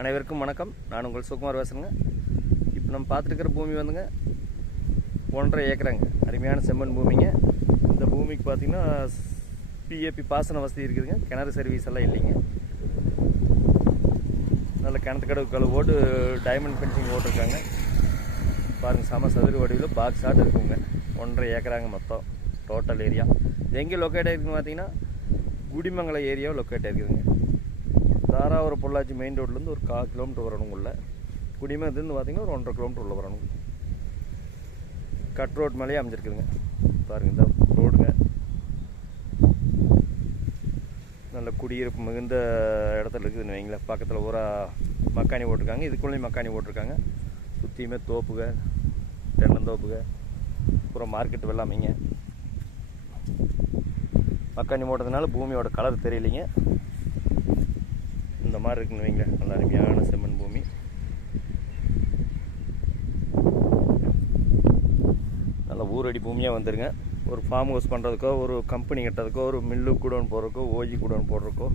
அனைவருக்கும் வணக்கம். நான் உங்கள் சுகுமார் பேசுகிறேங்க. இப்போ நம்ம பார்த்துருக்கிற பூமி வந்துங்க 1.5 ஏக்கராங்க. அருமையான செம்மண் பூமிங்க. இந்த பூமிக்கு பார்த்திங்கன்னா பிஏபி பாசன வசதி இருக்குதுங்க. கிணறு சர்வீஸ் எல்லாம் இல்லைங்க. நல்ல கிணத்து கடவு கழுவு ஓட்டு டைமண்ட் ஃபென்சிங் ஓட்டிருக்காங்க. பாருங்கள், சம சதுர வடிவில் பாக்ஸ் ஆட் இருக்குங்க. 1.5 ஏக்கராங்க மொத்தம் டோட்டல் ஏரியா. இது எங்கே லொக்கேட் ஆகிருக்குன்னு பார்த்தீங்கன்னா குடிமங்கலம் ஏரியாவை லொக்கேட் ஆகிருக்குதுங்க. தாராபுரம் பொள்ளாச்சி மெயின் ரோட்லேருந்து ஒரு 1/4 கிலோமீட்டர் வரணும். உள்ள குடிமங்கலத்துலேருந்து பார்த்தீங்கன்னா ஒரு 1.5 கிலோமீட்டர் உள்ள வரணும். கட் ரோட் மேலேயே அமைஞ்சிருக்குதுங்க. பாருங்கள், இந்த ரோடுங்க நல்ல குடியிருப்பு மிகுந்த இடத்துல இருக்குதுன்னு வைங்களேன். பக்கத்தில் பூரா மக்காணி போட்டிருக்காங்க. இதுக்குள்ளேயும் மக்காணி போட்டிருக்காங்க. சுற்றியுமே தோப்புங்க, தென்னந்தோப்புங்க, பூரா மார்க்கெட்டு வெள்ளாமைங்க. மக்காணி போட்டதுனால பூமியோட கலர் தெரியலைங்க. இந்த மாதிரி இருக்குன்னு வைங்க. நல்ல அருமையான செம்மண் பூமி. நல்ல ஊரடி பூமியாக வந்துருங்க. ஒரு ஃபார்ம் ஹவுஸ் பண்ணுறதுக்கோ, ஒரு கம்பெனி கட்டுறதுக்கோ, ஒரு மில்லு கூடோன்னு போடுறதுக்கோ, ஓஜி கூடோன்னு போடுறதுக்கோ,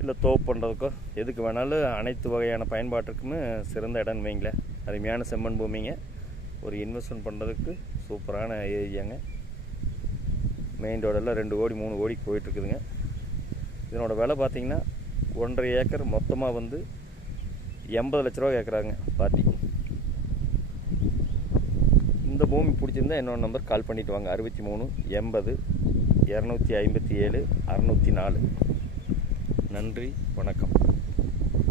இல்லை தோப்பு பண்ணுறதுக்கோ, எதுக்கு வேணாலும் அனைத்து வகையான பயன்பாட்டுக்குமே சிறந்த இடம்னு வைங்களேன். அருமையான செம்மண் பூமிங்க. ஒரு இன்வெஸ்ட்மெண்ட் பண்ணுறதுக்கு சூப்பரான ஏரியாங்க. மெயின் ரோடெல்லாம் 2 கோடி 3 கோடிக்கு போயிட்டுருக்குதுங்க. இதனோட விலை பார்த்திங்கன்னா 1.5 ஏக்கர் மொத்தமாக வந்து 80 லட்ச ரூபா கேட்குறாங்க பார்ட்டி. இந்த பூமி பிடிச்சிருந்தா என்னோட நம்பர் கால் பண்ணிவிட்டு வாங்க. 63 80 257 604. நன்றி, வணக்கம்.